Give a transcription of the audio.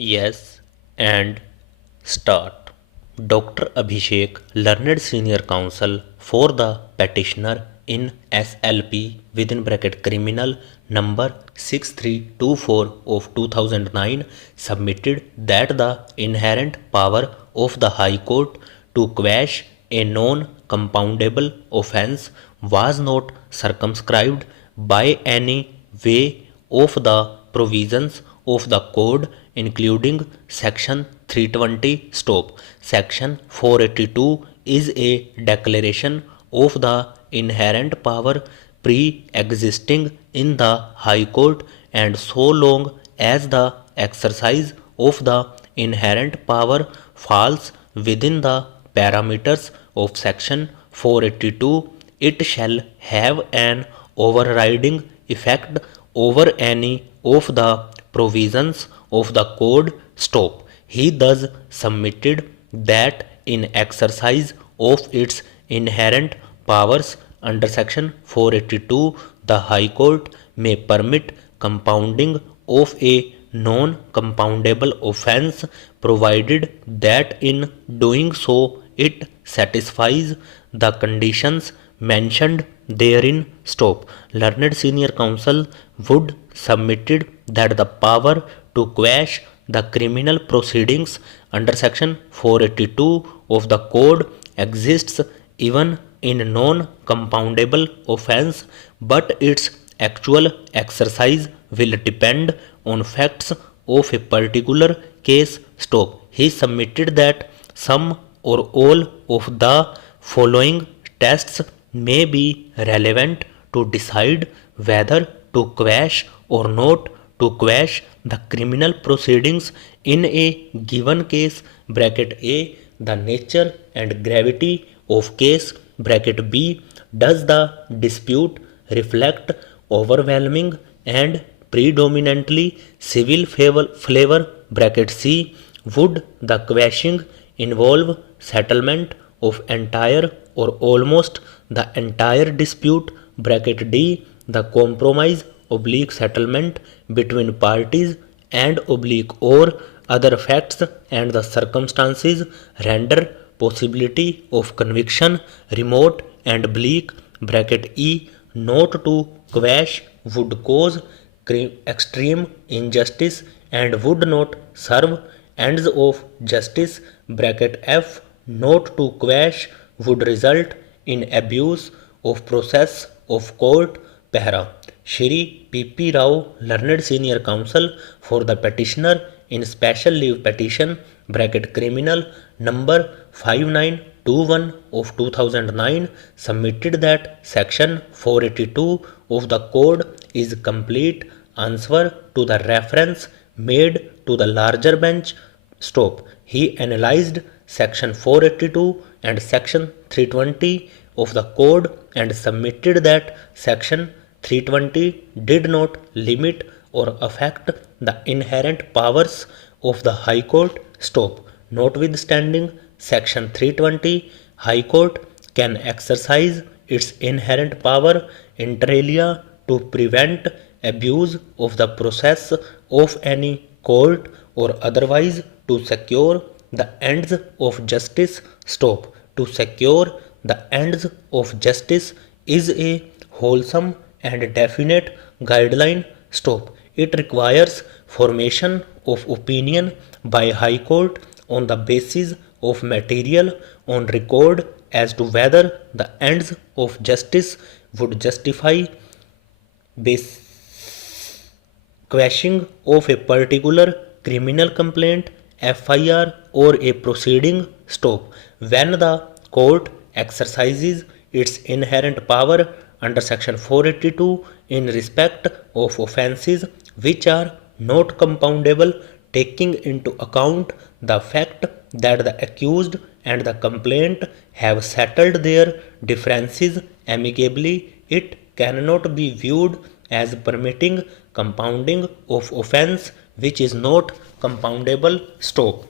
Yes, and start. Dr. Abhishek, learned senior counsel for the petitioner in SLP within bracket criminal number 6324 of 2009, submitted that the inherent power of the High Court to quash a non-compoundable offence was not circumscribed by any way of the provisions of the code, including section 320 stop. Section 482 is a declaration of the inherent power pre-existing in the High Court, and so long as the exercise of the inherent power falls within the parameters of section 482, it shall have an overriding effect over any of the provisions of the code stop. He thus submitted that in exercise of its inherent powers under section 482, the High Court may permit compounding of a non-compoundable offence, provided that in doing so it satisfies the conditions mentioned therein stop. Learned senior counsel would submitted that the power to quash the criminal proceedings under section 482 of the code exists even in non-compoundable offence, but its actual exercise will depend on facts of a particular case stop. He submitted that some or all of the following tests may be relevant to decide whether to quash or not to quash the criminal proceedings in a given case. Bracket A, the nature and gravity of case. Bracket B, does the dispute reflect overwhelming and predominantly civil flavor? Bracket C, would the quashing involve settlement of entire or almost the entire dispute? Bracket D, the compromise oblique settlement between parties and oblique or other facts and the circumstances render possibility of conviction remote and bleak. Bracket E, not to quash would cause extreme injustice and would not serve ends of justice. Bracket F, not to quash would result in abuse of process of court. Para. Shri P.P. Rao, learned senior counsel for the petitioner in special leave petition bracket criminal number 5921 of 2009, submitted that section 482 of the code is complete answer to the reference made to the larger bench stop. He analyzed section 482 and section 320 of the code and submitted that section 320 did not limit or affect the inherent powers of the High Court stop. Notwithstanding section 320, High Court can exercise its inherent power inter alia to prevent abuse of the process of any court or otherwise to secure the ends of justice stop. To secure the ends of justice is a wholesome and definite guideline stop. It requires formation of opinion by High Court on the basis of material on record as to whether the ends of justice would justify quashing of a particular criminal complaint, FIR, or a proceeding stop. When the court exercises its inherent power under section 482 in respect of offences which are not compoundable, taking into account the fact that the accused and the complainant have settled their differences amicably, it cannot be viewed as permitting compounding of offence which is not compoundable stop.